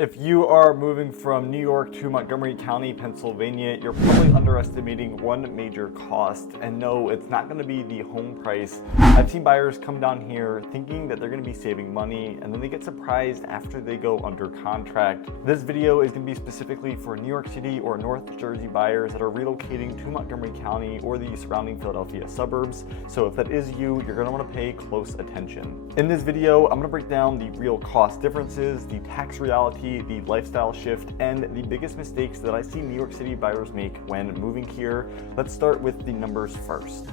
If you are moving from New York to Montgomery County, Pennsylvania, you're probably underestimating one major cost. And no, it's not going to be the home price. I've seen buyers come down here thinking that they're going to be saving money, and then they get surprised after they go under contract. This video is going to be specifically for New York City or North Jersey buyers that are relocating to Montgomery County or the surrounding Philadelphia suburbs. So if that is you, you're going to want to pay close attention. In this video, I'm going to break down the real cost differences, the tax reality, the lifestyle shift, and the biggest mistakes that I see New York City buyers make when moving here. Let's start with the numbers first.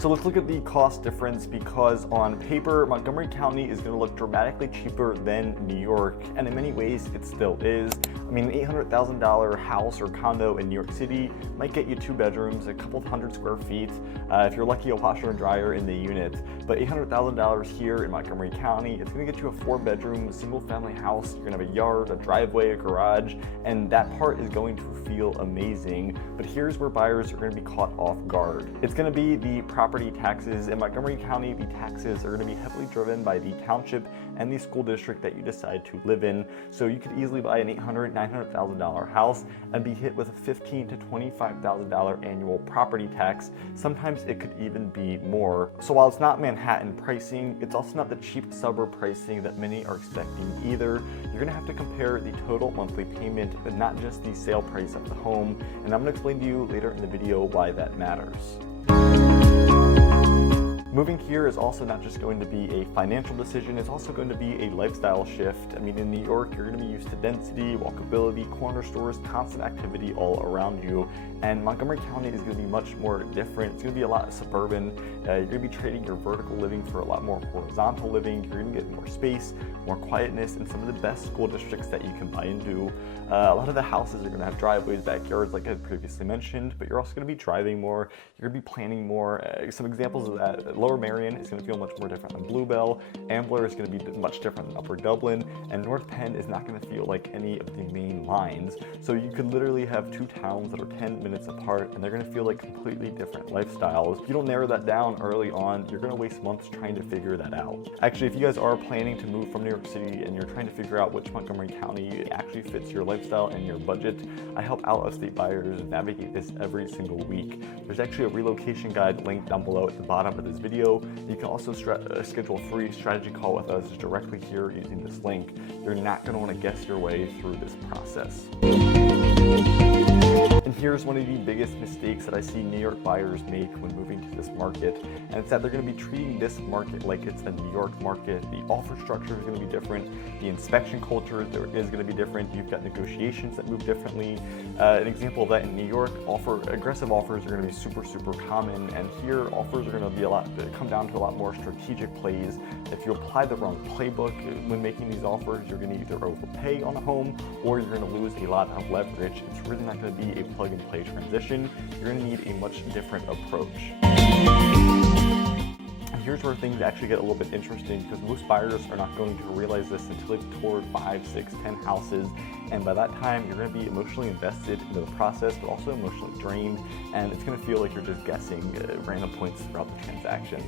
So let's look at the cost difference, because on paper, Montgomery County is going to look dramatically cheaper than New York, and in many ways it still is. I mean, an $800,000 house or condo in New York City might get you 2 bedrooms, a couple hundred square feet, if you're lucky, a washer and dryer in the unit. But $800,000 here in Montgomery County, it's going to get you a 4-bedroom, single-family house. You're going to have a yard, a driveway, a garage, and that part is going to feel amazing. But here's where buyers are going to be caught off guard. It's going to be the property taxes. In Montgomery County, the taxes are going to be heavily driven by the township and the school district that you decide to live in. So you could easily buy an $900,000 house and be hit with a $15,000 to $25,000 annual property tax. Sometimes it could even be more. So while it's not Manhattan pricing, it's also not the cheap suburb pricing that many are expecting either. You're going to have to compare the total monthly payment, but not just the sale price of the home. And I'm going to explain to you later in the video why that matters. Moving here is also not just going to be a financial decision, it's also going to be a lifestyle shift. I mean, in New York, you're going to be used to density, walkability, corner stores, constant activity all around you. And Montgomery County is going to be much more different. It's going to be a lot suburban. You're going to be trading your vertical living for a lot more horizontal living. You're going to get more space, more quietness, and some of the best school districts that you can buy into. A lot of the houses are going to have driveways, backyards, like I previously mentioned, but you're also going to be driving more. You're going to be planning more. Some examples of that: Lower Merion is going to feel much more different than Bluebell. Ambler is going to be much different than Upper Dublin, and North Penn is not going to feel like any of the main lines. So you could literally have 2 towns that are 10 minutes apart, and they're going to feel like completely different lifestyles. If you don't narrow that down early on, you're going to waste months trying to figure that out. Actually, if you guys are planning to move from New York City and you're trying to figure out which Montgomery County actually fits your lifestyle and your budget, I help out-of-state buyers navigate this every single week. There's actually a relocation guide linked down below at the bottom of this video. You can also schedule a free strategy call with us directly here using this link. You're not going to want to guess your way through this process. And here's one of the biggest mistakes that I see New York buyers make when moving to this market, and it's that they're going to be treating this market like it's a New York market. The offer structure is going to be different. The inspection culture is going to be different. You've got negotiations that move differently. An example of that: in New York, aggressive offers are going to be super common, and here offers are going to be come down to a lot more strategic plays. If you apply the wrong playbook when making these offers, you're going to either overpay on a home or you're going to lose a lot of leverage. It's really not going to be a plug-and-play transition. You're going to need a much different approach. And here's where things actually get a little bit interesting, because most buyers are not going to realize this until they've toured 5, 6, 10 houses. And by that time, you're going to be emotionally invested into the process, but also emotionally drained. And it's going to feel like you're just guessing random points throughout the transaction.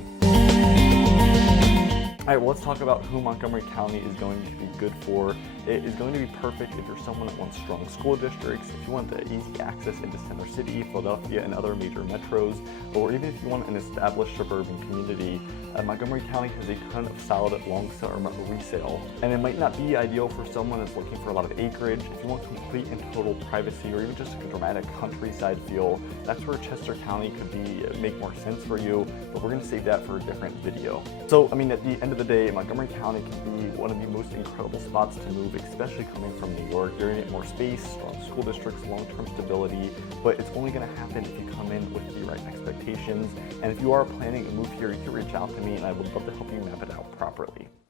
All right, well, let's talk about who Montgomery County is going to be good for. It is going to be perfect if you're someone that wants strong school districts, if you want the easy access into Center City, Philadelphia, and other major metros, or even if you want an established suburban community. Montgomery County has a ton of solid long-term resale, and it might not be ideal for someone that's looking for a lot of acreage. If you want complete and total privacy, or even just a dramatic countryside feel, that's where Chester County could make more sense for you, but we're going to save that for a different video. So, I mean, at the end of the day, Montgomery County can be one of the most incredible spots to move, especially coming from New York. You're going to get more space, strong school districts, long-term stability, but it's only going to happen if you come in with the right expectations. And if you are planning to move here, you can reach out to me, and I would love to help you map it out properly.